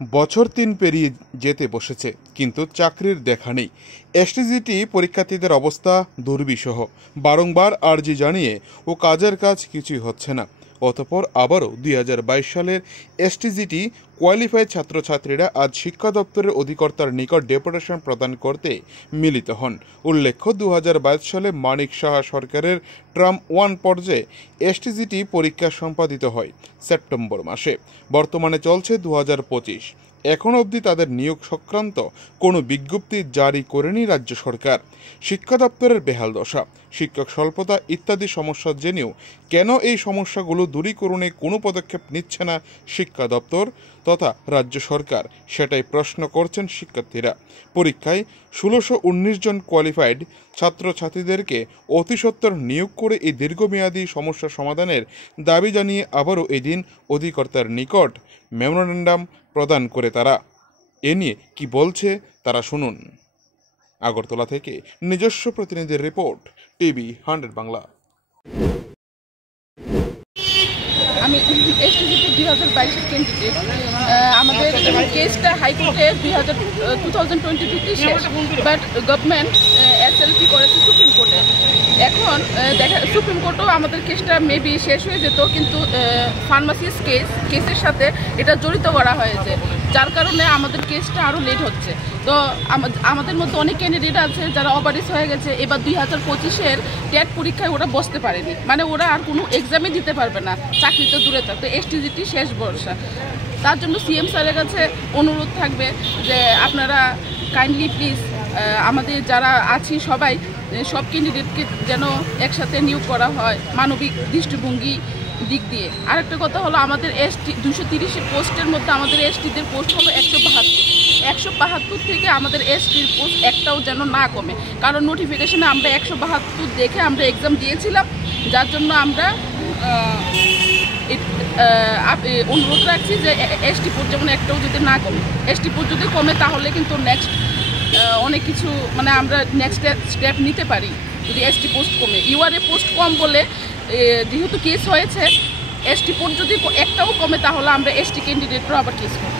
বছর ৩ পেরিয়ে যেতে বসেছে, কিন্তু চাকরির দেখা নেই। এসটিজিটি পরীক্ষার্থীদের অবস্থা দুর্বিষহ। বারংবার আর্জি জানিয়ে ও কাজের কাজ কিছুই হচ্ছে না। অতঃপর আবারও ২০২২ সালের এসটিজিটি কোয়ালিফাইড ছাত্রছাত্রীরা আজ শিক্ষা দপ্তরের অধিকর্তার নিকট ডেপুটেশন প্রদান করতে মিলিত হন। উল্লেখ্য, ২০২২ সালে মানিক সাহা সরকারের ট্রাম 1 পর্যায়ে এসটিজিটি পরীক্ষা সম্পাদিত হয় সেপ্টেম্বর মাসে। বর্তমানে চলছে ২০২৫। এখন অবধি তাদের নিয়োগ সংক্রান্ত কোনো বিজ্ঞপ্তি জারি করেনি রাজ্য সরকার। শিক্ষা দপ্তরের বেহাল দশা, শিক্ষক স্বল্পতা ইত্যাদি সমস্যা জেনেও কেন এই সমস্যাগুলো দূরীকরণে কোনো পদক্ষেপ নিচ্ছে না শিক্ষা দপ্তর তথা রাজ্য সরকার, সেটাই প্রশ্ন করছেন শিক্ষার্থীরা। পরীক্ষায় ১৬১৯ জন কোয়ালিফাইড ছাত্রছাত্রীদেরকে অতি সত্বর নিয়োগ করে এই দীর্ঘমেয়াদী সমস্যা সমাধানের দাবি জানিয়ে আবারও এদিন অধিকর্তার নিকট মেমোরেন্ডাম প্রদান করে তারা। এ নিয়ে কি বলছে তারা শুনুন। আগরতলা থেকে নিজস্ব প্রতিনিধির রিপোর্ট, টিভি 100 বাংলা। আমি এসটিজিটি 2022 ক্যান্ডিডেট। আমাদের কেসটা হাইকোর্টে 2022 শেষ, বাট গভর্নমেন্ট এসএলপি করেছে সুপ্রিম কোর্টে। এখন সুপ্রিম কোর্টও আমাদের কেসটা মেবি শেষ হয়ে যেত, কিন্তু ফার্মাসিস্ট কেসের সাথে এটা জড়িত করা হয়েছে, যার কারণে আমাদের কেসটা আরও লেট হচ্ছে। তো আমাদের মধ্যে অনেক ক্যান্ডিডেট আছে যারা ওভাররিচ হয়ে গেছে। এবার 2025-এর টেট পরীক্ষায় ওরা বসতে পারেনি, মানে ওরা আর কোনো এক্সামে দিতে পারবে না, চাকরি তো দূরে থাকতো। এসটিজিটি শেষ ভরসা। তার জন্য সিএম স্যারের কাছে অনুরোধ থাকবে যে আপনারা কাইন্ডলি প্লিজ আমাদের যারা আছি সবাই, সব ক্যান্ডিডেটকে যেন একসাথে নিয়োগ করা হয় মানবিক দৃষ্টিভঙ্গি দিক দিয়ে। আরেকটা কথা হলো, আমাদের এসটি 230 পোস্টের মধ্যে আমাদের এসটিদের পোস্ট হলো 172 থেকে আমাদের এসটির পোস্ট একটাও যেন না কমে, কারণ নোটিফিকেশনে আমরা 172 দেখে আমরা এক্সাম দিয়েছিলাম, যার জন্য আমরা অনুরোধ রাখছি যে এসটি পোস্ট যেমন একটাও যদি না কমে। এসটি পোস্ট যদি কমে তাহলে কিন্তু নেক্সট অনেক কিছু মানে আমরা নেক্সট স্টেপ নিতে পারি যদি এসটি পোস্ট কমে। ইউআরএ পোস্ট কম বলে যেহেতু কেস হয়েছে, এসটি পোস্ট যদি একটাও কমে তাহলে আমরা এসটি ক্যান্ডিডেটরাও আবার কেস করব।